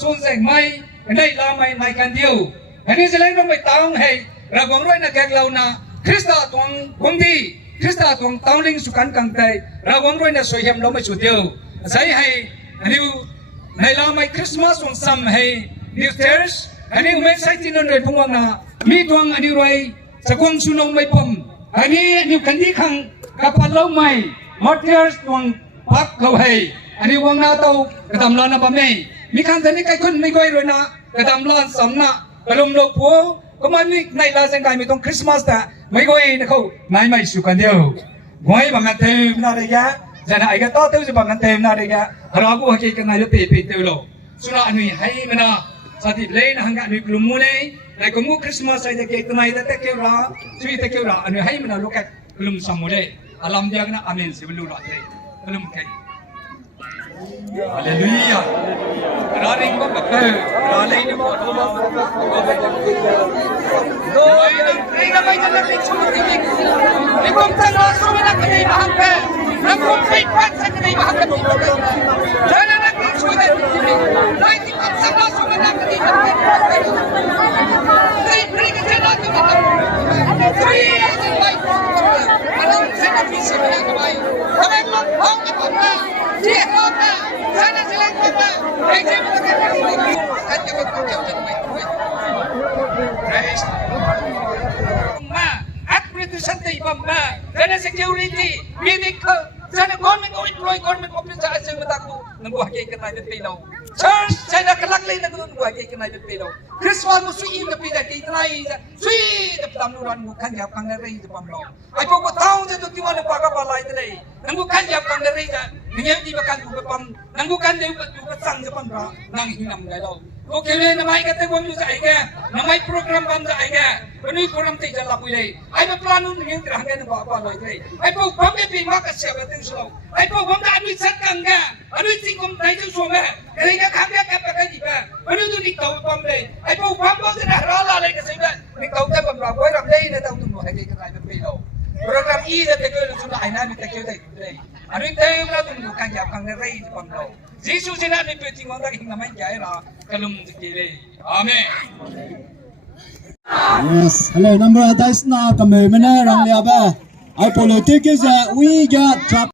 xuân dày mai cái này là mày này cần điều cái này sẽ lấy nó mày tao hay là quăng rồi là kẹt lâu na Krista tuang quăng đi Krista tuang tao linh sukan căng tay là quăng rồi là soi hem nó mày chủ tiêu giấy hay điều này là mày Christmas tuang sam hay New Year's cái này mày sai tin rồi phong quang na mi tuang điều rồi sẽ quăng sunong mày pom cái này điều cần đi khang kapan lâu mày New Year's tuangพักเขาให้อันนี้วังนาเตากระทำร้านน้ำมันมีขั้นตอนนี้ใครคนไม่ก่อยเลยนะกระทำร้านสำนักกระลมโลกผัวก็มันนี่ในลาเซนไกไม่ต้องคริสต์มาสแต่ไม่ก่อยนะเขาไม่สุกันเดียวง่อยบางงานเต็มนาฬิกาจะไหนก็ต่อเติมจะบางงานเต็มนาฬิกาเราก็ให้กันนายเปิดเติมโลสุนัขอันนี้ให้มันนะสถิตเลยนะฮังกันนี่กลุ่มมูนี่ในกลุ่มคริสต์มาสใส่ตะเกียบตัวไหนตะเกียบราชีวิตตะเกียบราอันนี้ให้มันนะลูกแกกลุ่มสมุนเลยอัลลัมเดียกันนะอามินสิบลูกเลยbelum kali. Haleluya. Raring ko bakal. Ralay ni mo. Doy na may nalating sumatigig. Ikong tanaso na kanay mahangka. Nagkong paypat sa kanay mahangka. Dala na kong sumatigig. Laiting ang tanaso na kanay mahangka. Three ka dyan natin ito. Three as in life. Alam sa nabisi mo na kamay. Tamenglong hong ni Papa. Siya Papa. Sana silang Papa. Ay siya mo na kanay. At yung magpagyaw dyan may tuwi. Praise Ma. At representante Papa. Dala security. Medical. Sana government o employee government office sa asyang matako. Nang buhagay ka tayo pilaw. Church. Sana kalaklay na doon buhagay ka tayo pilaw. Christmas mo suyin na pila kay tayo. Suyin na pitamuran mo kanyap kang naray sa pamlaw. Ay po ko taong sa tutiwan na pagkabalay talay. Nang kanyap kang naray sa nangyay di ba kan pagkapam. Nang kanyap pagkasang sa pamra. Nang hinam galaw. Okay na may katawang nyo sa aiga. Na may program bang sa aiga. Pano'y program tayo sa lapuilay. Ay maplano nyo yung hanggang na pagkabalay talay. Ay po pamipin makasya ba tayo sulaw. Ay po wang na ano'y satang ka. Ano'y tingkong tayo sa suma. Kaya nga kambya ka pa kanyi ka. Ano doon ikaw pamlay. Ay po pambang sa naharala kasi ba. Ikaw ka pamra. Boy ramlay na tayo tumbo. Hagay ka tayo ng pilaw. Program I na tayo na sula. Ay namin tayo tayo today. Ano yung tayo na tumbo kanyap kang naray sa pamlaw. Jesus sinabi po tingong naging naman kaya na kalum sikili. Amen. Yes, hello, number dice na kami mana rang liya ba? Ay politics we got trapped.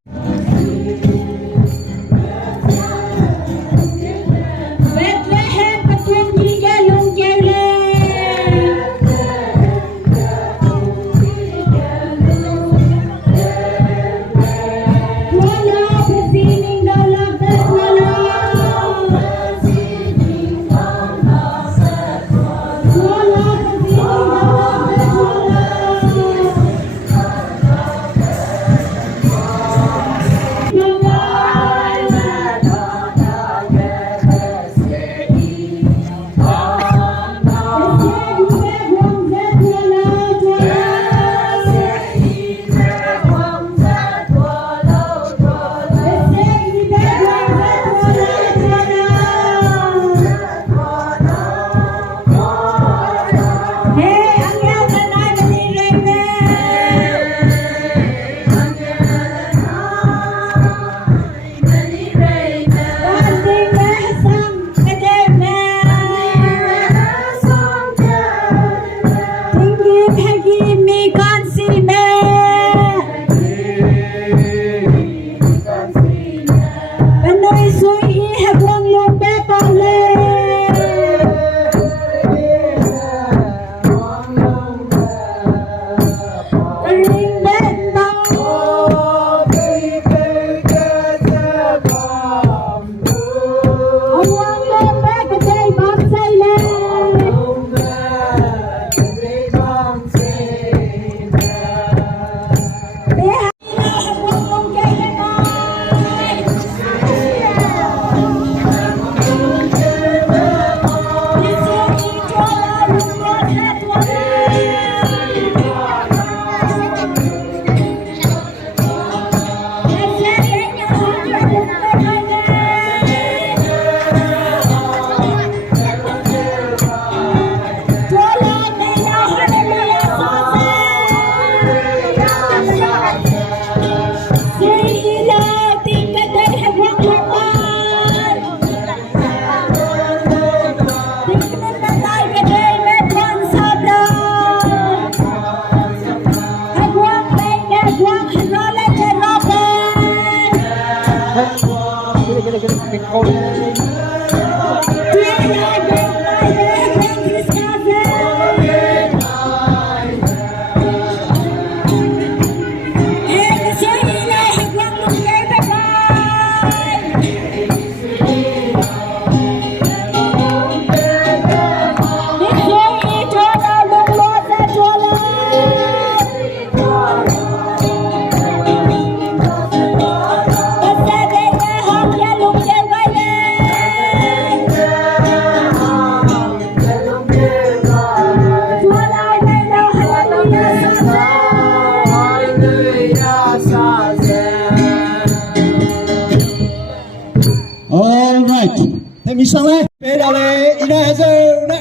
sao đấy bây giờ này ina giờ nó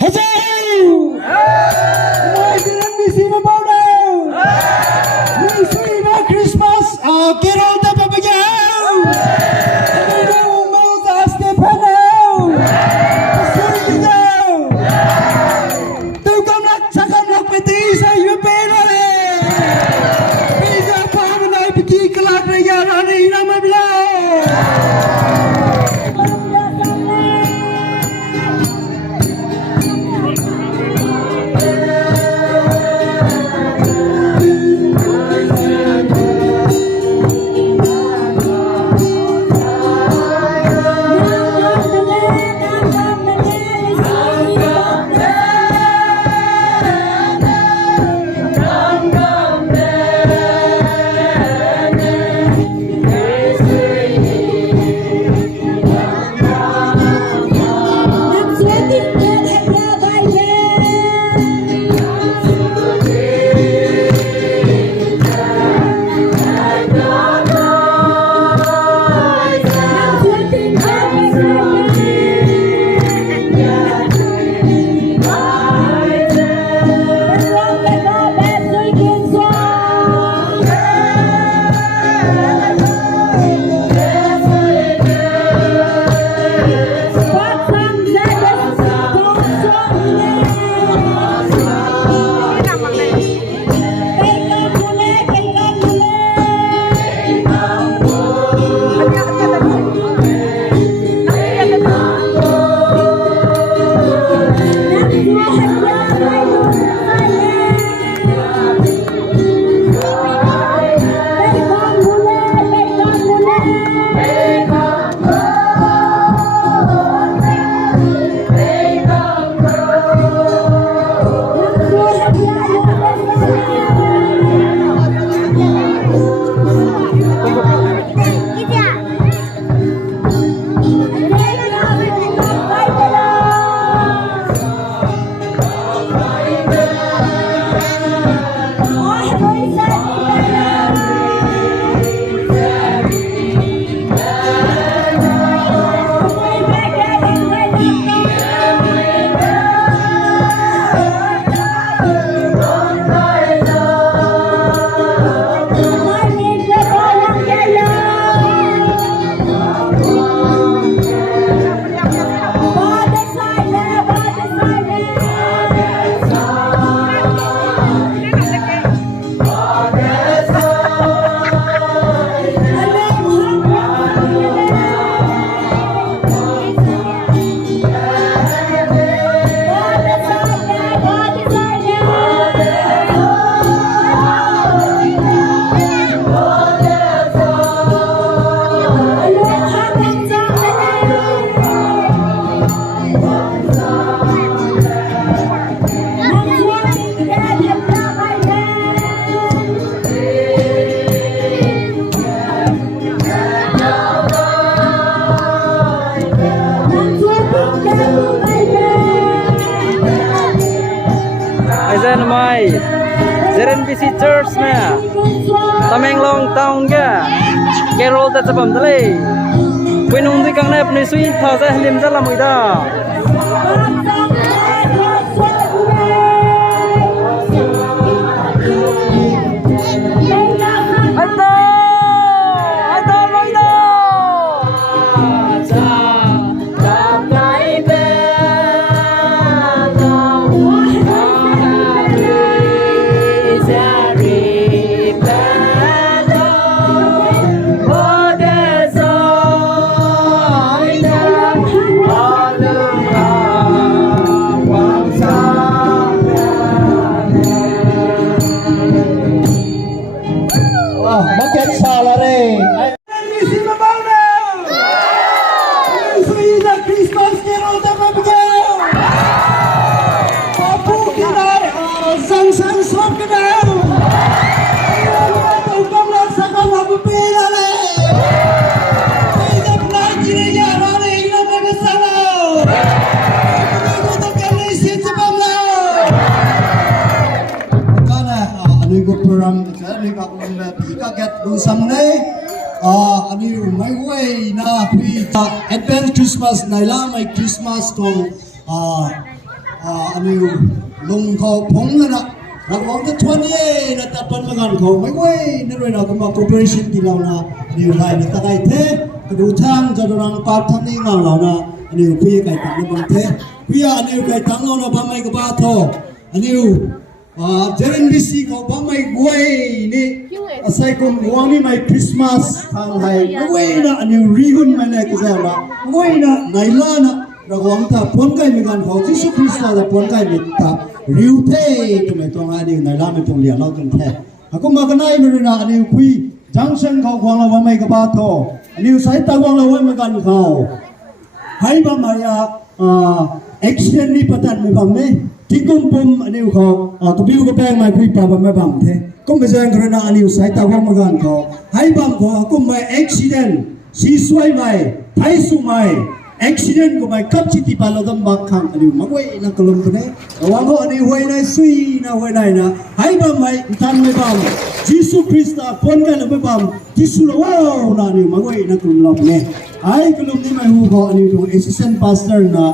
hết rồi nói gì làm gì mà bao đâu we see my Christmas get all the baby girl Moses Stefano tôi công lắc chắc công lắc về tí sao yêu bên đó này bây giờ pa bên này bị chi cái lắc này giờ nó đi làm gì Aizan mai Zeren visitors na Tamenglong town ga Carol ta sabam dale Winung di kang na apni sui tha sa lim za la muida program ni ka get do samne อันนี้ไม่ไหวนะพี่Advance Christmas ในล่าไม่คริสต์มาสตรงอันนี้ลงเขาพงกันนะเราหวังจะชวนเนี่ยนะแต่ปันมากันเขาไม่ไหวนั่นเลยนะก็มา cooperation ที่เรานะนี่ไรนะแต่ไอ้เทกระดูช่างจะโดนปาทำนี่งานเรานะอันนี้พี่ไก่ตังในบางเทพี่อันนี้ไก่ตังเรานะบ้าไม่กับบ้าทออันนี้เจริญบิซีเขาบ้าไม่ไหวนี่อาศัยคนหวังนี่ไม่คริสต์มาสทางไทยไม่ไหวนะอันนี้รีหุ่นไม่เลยก็จะมาไม่ไหวนะในล่านะเราหวังถ้าพ้นไก่ไม่กันเขาที่สุดคริสต์มาสพ้นไก่ไม่ถ้าริวเท่ทำไมต้องอันนี้ในล่าไม่ต้องเลี้ยงเราต้องแท้ก็มากันได้เลยนะอันนี้คุยจังเช่นเขาหวังเราบ้าไม่กับบ้าทออันนี้สายตาหวังเราไว้ไม่กันเขาให้บ้ามายาaccident ni patan me bam ne tingkum pum ani ko to biu ko peng mai pui pa bam me bam the ko me jang krana ani sai ta wa magan ko hai bam ko ko mai accident si swai mai thai su mai accident ko mai kap chi ti pa lo dam bak kham ani ma wei na kolom ko ne wa ko ani hoi nai sui na hoi nai na hai bam mai tan me bam Jesus Christ pon ka lo me bam jisu lo wa na ni ma wei na kolom lo ne ai kolom ni mai hu ko ani to assistant pastor na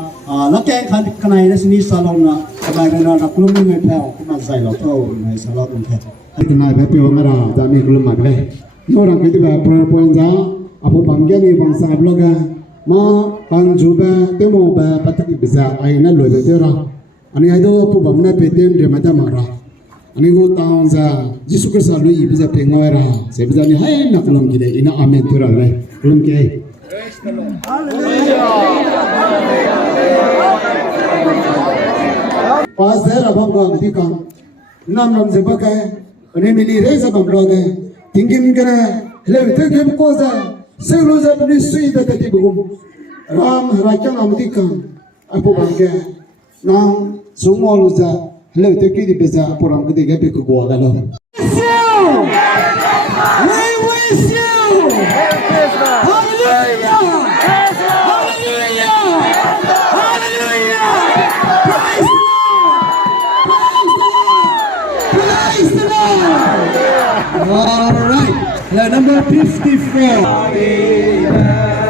lakeng kanai na sini salon na kabay na kolom ni mai phao kuma sai lo to mai salon tum the kenal bepi orang jami kelum magle orang kita berpoin ja abu bangga ni bangsa bloga ma bang juba temo ba pataki bisa aina lo de tera ani aido abu bamna petem de mata mara ani go taun ja jisu krista lu i bisa pengoira se bisa ni hai na kelum gide ina amen tera le kelum ke pas era bangga dikang nam nam se bakai Ani mili reza bamloge tingin kana lew tege koza selo za bni sui da tati bugum ram rachang amdika apu bangge na sumolu za lew tege di beza puram gede gabe ko galo we wish you hallelujah hallelujah hallelujah praise the Lord all right number 54